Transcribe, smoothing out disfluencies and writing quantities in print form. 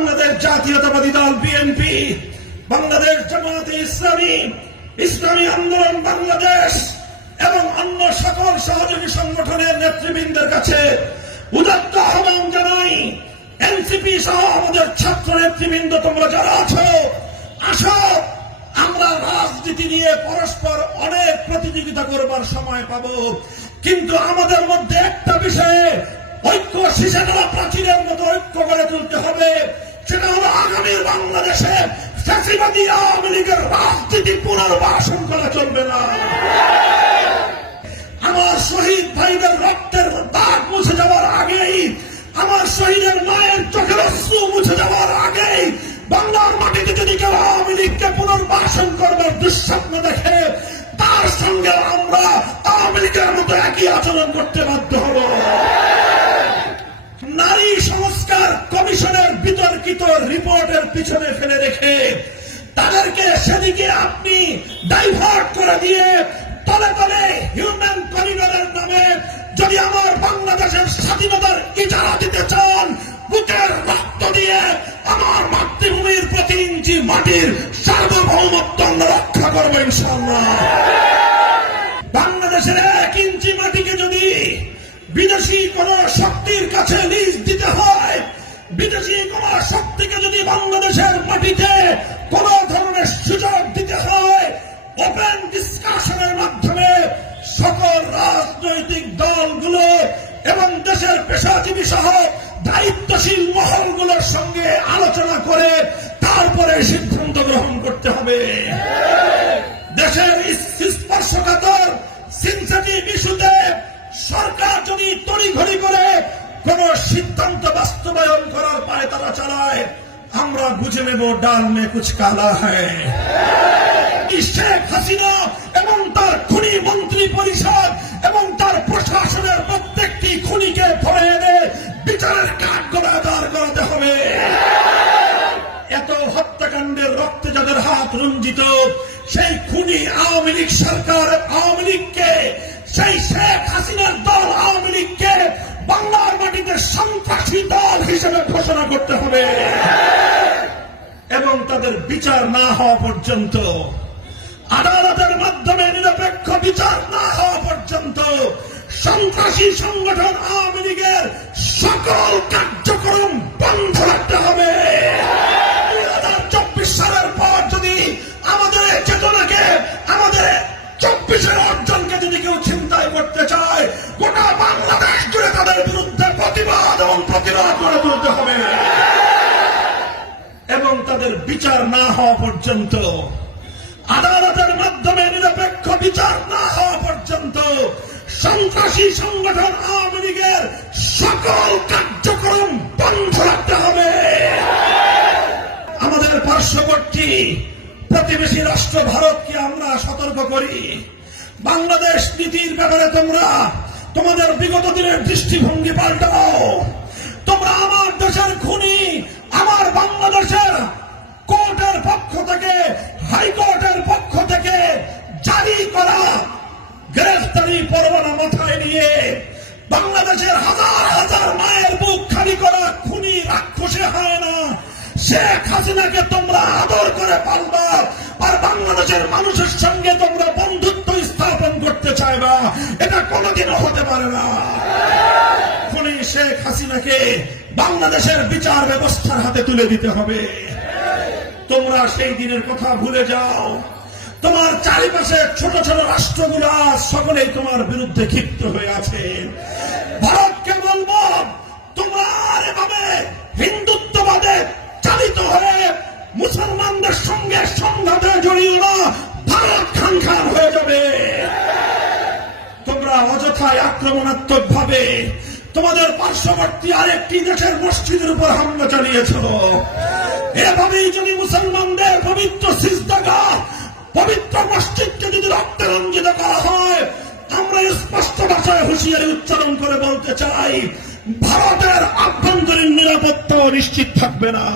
বাংলাদেশ জাতীয়তাবাদী দল বিএনপি, বাংলাদেশ জামায়াতে ইসলামী, ইসলামী আন্দোলন বাংলাদেশ এবং অন্য সকল সহযোগী সংগঠনের নেতৃবৃন্দের কাছে উদাত্ত আহ্বান জানাই, এনসিপি সহ আমাদের ছাত্র নেতৃবৃন্দ তোমরা যারা আছো, আসো আমরা রাজনীতি নিয়ে পরস্পর অনেক প্রতিযোগিতা করবার সময় পাবো, কিন্তু আমাদের মধ্যে একটা বিষয়ে ঐক্য শিশাডালা প্রাচীরের মতো ঐক্য গড়ে তুলতে হবে। সেটা হলো আগামীর বাংলাদেশে ফ্যাসিবাদী আওয়ামী লীগের রাজনীতি পুনর্বাসন করা চলবে না। আমার শহীদ ভাইদের রক্তের দাগ মুছে যাওয়ার আগেই, আমার শহীদের মায়ের চোখের অশ্রু মুছে যাওয়ার আগেই বাংলার মাটিতে যদি কেউ আওয়ামী লীগকে পুনর্বাসন করবার দুঃস্বপ্ন দেখে, তার সঙ্গে আমরা আওয়ামী লীগের মতো একই আচরণ করতে বাধ্য হব। নারী সংস্কার কমিশনের বিতর্কিত রিপোর্টের পিছনে ফেলে রেখে তাদেরকে সেদিকে আপনি ডাইভার্ট করে দিয়ে তলে তলে হিউম্যান করিডোরের নামে যদি আমার বাংলাদেশের স্বাধীনতার ইজারা দিতে চান, বুকের রক্ত দিয়ে আমার মাতৃভূমির প্রতি ইঞ্চি মাটির সার্বভৌমত্ব আমরা রক্ষা করবো ইনশাআল্লাহ। বাংলাদেশের 1 ইঞ্চি মাটিকে যদি বিদেশি কোন শক্তির কাছে লিজ দিতে হয়, বিদেশি কোন শক্তিকে যদি বাংলাদেশের মাটিতে কোন ধরনের সুযোগ দিতে হয়, ওপেন ডিসকাশনের মাধ্যমে সকল রাজনৈতিক দলগুলো এবং দেশের পেশাজীবী সহ দায়িত্বশীল মহলগুলোর সঙ্গে আলোচনা করে তারপরে সিদ্ধান্ত গ্রহণ করতে হবে। দেশের স্পর্শকাতর সেনসিটিভ ইস্যুতে সরকার যদি তড়িঘড়ি করে কোন সিদ্ধান্ত বাস্তবায়ন করার পায় তারা চালায়, আমরা বুঝে নেব ডাল মে কুছ কালা হ্যায়। শেখ হাসিনা এবং তার খুনি মন্ত্রী পরিষদ এবং তার প্রশাসনের প্রত্যেকটি খুনিকে ধরে এনে বিচারের কাঠগড়ায় দাঁড় করাতে হবে। এত হত্যাকাণ্ডের রক্তে যাদের হাত রঞ্জিত, সেই খুনি আওয়ামী লীগ সরকার আওয়ামী লীগকে, সেই শেখ হাসিনার দল আওয়ামী লীগকে বাংলার মাটিতে সন্ত্রাসী দল হিসেবে ঘোষণা করতে হবে এবং তাদের বিচার না হওয়া পর্যন্ত, আদালতের মাধ্যমে নিরপেক্ষ বিচার না হওয়া পর্যন্ত সন্ত্রাসী সংগঠন আওয়ামী লীগের সকল কার্যক্রম বন্ধ রাখতে হবে। 2024 সালের পর যদি আমাদের চেতনাকে, আমাদের 24-এর অর্জনকে যদি কেউ চিন্তায় করতে চায়, গোটা বাংলাদেশ জুড়ে তাদের বিরুদ্ধে প্রতিবাদ এবং প্রতিবাদ করে তুলতে হবে এবং তাদের বিচার না হওয়া পর্যন্ত, আদালতের মাধ্যমে নিরপেক্ষ বিচার না হওয়া পর্যন্ত সন্ত্রাসী সংগঠন আওয়ামী লীগের সকল কার্যক্রম বন্ধ রাখতে হবে। আমাদের পার্শ্ববর্তী প্রতিবেশী রাষ্ট্র ভারতকে আমরা সতর্ক করি, বাংলাদেশ নীতির ব্যাপারে তোমরা তোমাদের বিগত দিনের দৃষ্টিভঙ্গি পাল্টাও। তোমরা আমার দেশের খুনি, আমার বাংলাদেশের কোর্টের পক্ষ থেকে, হাইকোর্টের পক্ষ থেকে জারি করা গ্রেফতারি পরোয়ানা মাথায় নিয়ে বাংলাদেশের হাজার হাজার মায়ের বুক খালি করা খুনি রাক্ষসে হয় না শেখ হাসিনাকে তোমরা আদর করে পালবা, আর বাংলাদেশের মানুষের সঙ্গে তোমরা বন্ধুত্ব স্থাপন করতে চাইবা, এটা কোনোদিনও হতে পারে না। খুনি শেখ হাসিনাকে বাংলাদেশের বিচার ব্যবস্থার হাতে তুলে দিতে হবে। তোমরা সেই দিনের কথা ভুলে যাও। তোমার চারিপাশে ছোট ছোট রাষ্ট্রগুলা সকলেই তোমার বিরুদ্ধে ক্ষিপ্ত হয়ে আছে। ভারতকে বলবো, তোমরা আর এভাবে হিন্দুত্ববাদে চালিত হয়ে মুসলমানদের সঙ্গে সংঘাতে জড়িয়ে না, ভারত খান হয়ে যাবে। তোমরা অযথায় আক্রমণাত্মক ভাবে তোমাদের পার্শ্ববর্তী আরেকটি দেশের মসজিদের উপর হামলা চালিয়েছ। এভাবেই যদি মুসলমানদের পবিত্র সিজদাগাহ, পবিত্র মসজিদকে যদি রক্তে রঞ্জিত করা হয়, আমরা স্পষ্ট ভাষায় হুঁশিয়ারি উচ্চারণ করে বলতে চাই, ভারতের আভ্যন্তরীণ নিরাপত্তা নিশ্চিত থাকবে না।